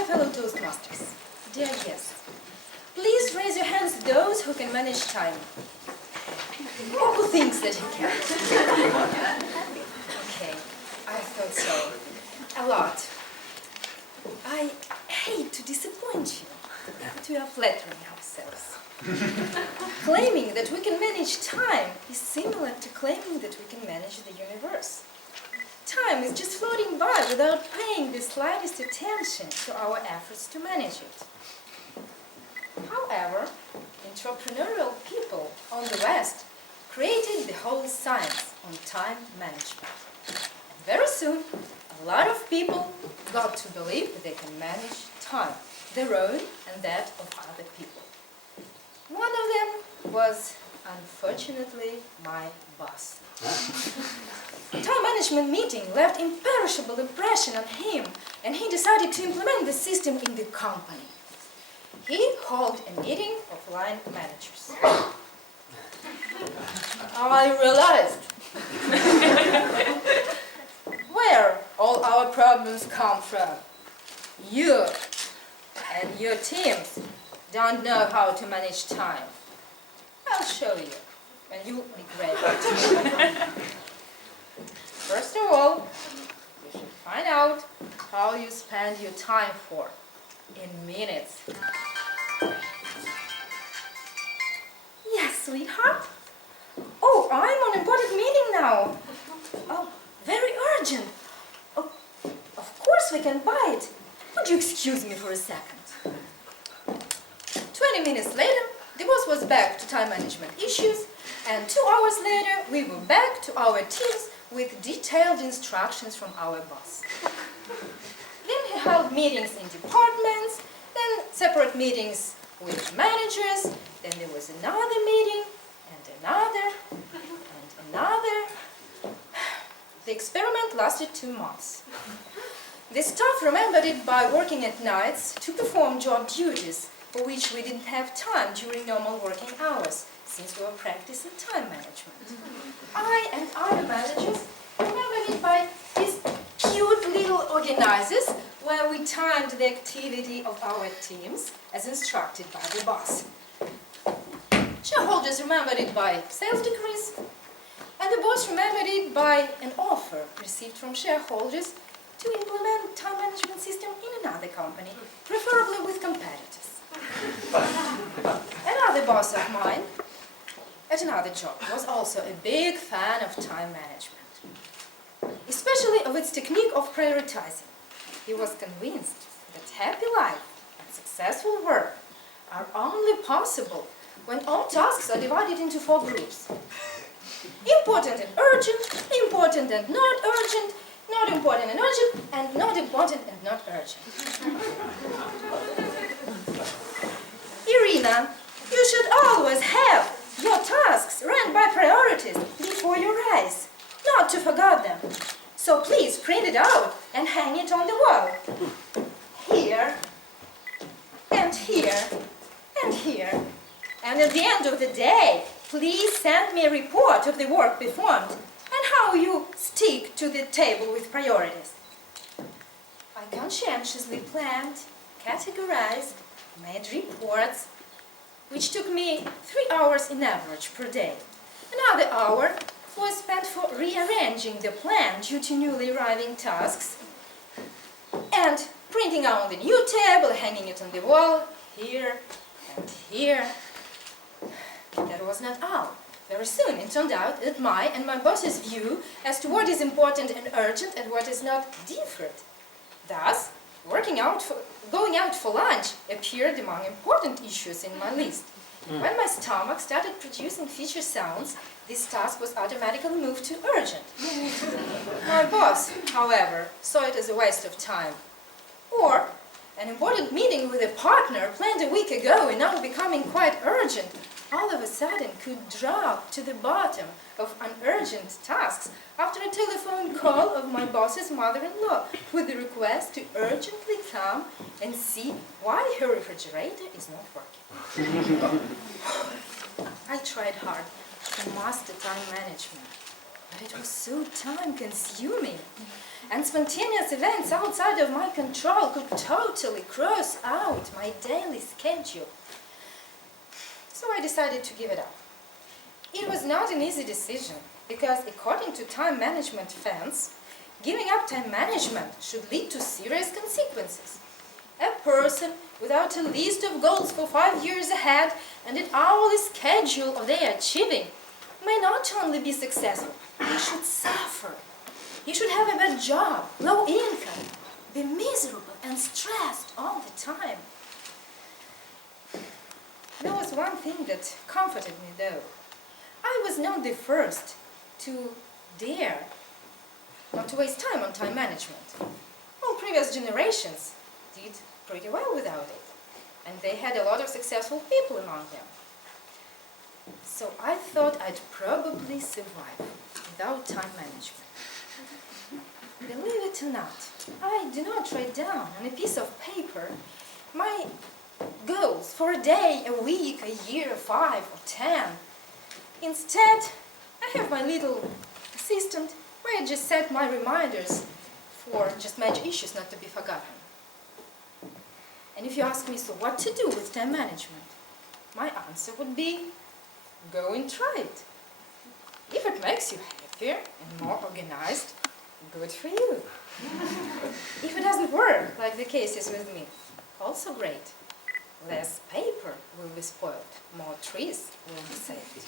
Dear fellow Toastmasters, dear guests, please raise your hands those who can manage time. Or who thinks that he can. Okay, I thought so. A lot. I hate to disappoint you, but we are flattering ourselves. Claiming that we can manage time is similar to claiming that we can manage the universe. Time is just floating by without paying the slightest attention to our efforts to manage it. However, entrepreneurial people on the West created the whole science on time management. And very soon, a lot of people got to believe that they can manage time, their own and that of other people. One of them was, unfortunately, my boss. Time management meeting left imperishable impression on him, and he decided to implement the system in the company. He held a meeting of line managers. I realized where all our problems come from. You and your teams don't know how to manage time. I'll show you, and you'll regret it. First of all, you should find out how you spend your time for, in minutes. Yes, sweetheart? Oh, I'm on an important meeting now. Oh, very urgent. Oh, of course we can buy it. Would you excuse me for a second? 20 minutes later, the boss was back to time management issues, and 2 hours later, we were back to our teams with detailed instructions from our boss. Then he held meetings in departments, then separate meetings with managers, then there was another meeting, and another, and another. The experiment lasted 2 months. The staff remembered it by working at nights to perform job duties for which we didn't have time during normal working hours, since we were practicing time management. I and other managers remembered it by these cute little organizers where we timed the activity of our teams as instructed by the boss. Shareholders remembered it by sales decrees, and the boss remembered it by an offer received from shareholders to implement time management system in another company, preferably with competitors. Another boss of mine at another job was also a big fan of time management, especially of its technique of prioritizing. He was convinced that happy life and successful work are only possible when all tasks are divided into 4 groups. Important and urgent, important and not urgent, not important and urgent, and not important and not urgent. Irina, you should always have your tasks ranked by priorities before your eyes, not to forget them. So please print it out and hang it on the wall. Here, and here, and here. And at the end of the day, please send me a report of the work performed and how you stick to the table with priorities. I conscientiously planned, categorized, made reports, which took me 3 hours in average per day. Another hour was spent for rearranging the plan due to newly arriving tasks and printing out the new table, hanging it on the wall, here and here. That was not all. Very soon it turned out that my and my boss's view as to what is important and urgent and what is not differed. Thus, going out for lunch appeared among important issues in my list. When my stomach started producing feature sounds, this task was automatically moved to urgent. My boss, however, saw it as a waste of time. Or, an important meeting with a partner planned a week ago and now becoming quite urgent, all of a sudden could drop to the bottom of unurgent tasks after a telephone call of my boss's mother-in-law with the request to urgently come and see why her refrigerator is not working. うん。 I tried hard to master time management, but I couldn't. but it was so time-consuming. And spontaneous events outside of my control could totally cross out my daily schedule. So I decided to give it up. It was not an easy decision, because according to time management fans, giving up time management should lead to serious consequences. A person without a list of goals for 5 years ahead and an hourly schedule of their achieving may not only be successful, he should suffer. He should have a bad job, low income, be miserable and stressed all the time. There was one thing that comforted me though. I was not the first to dare not to waste time on time management. All previous generations did pretty well without it, and they had a lot of successful people among them. So I thought I'd probably survive without time management. Believe it or not, I do not write down on a piece of paper my goals for a day, a week, a year, 5 or 10. Instead, I have my little assistant where I just set my reminders for just major issues not to be forgotten. And if you ask me, so what to do with time management? My answer would be, go and try it. If it makes you happier and more organized, good for you. If it doesn't work, like the case is with me, also great. Less paper will be spoiled, more trees will be saved.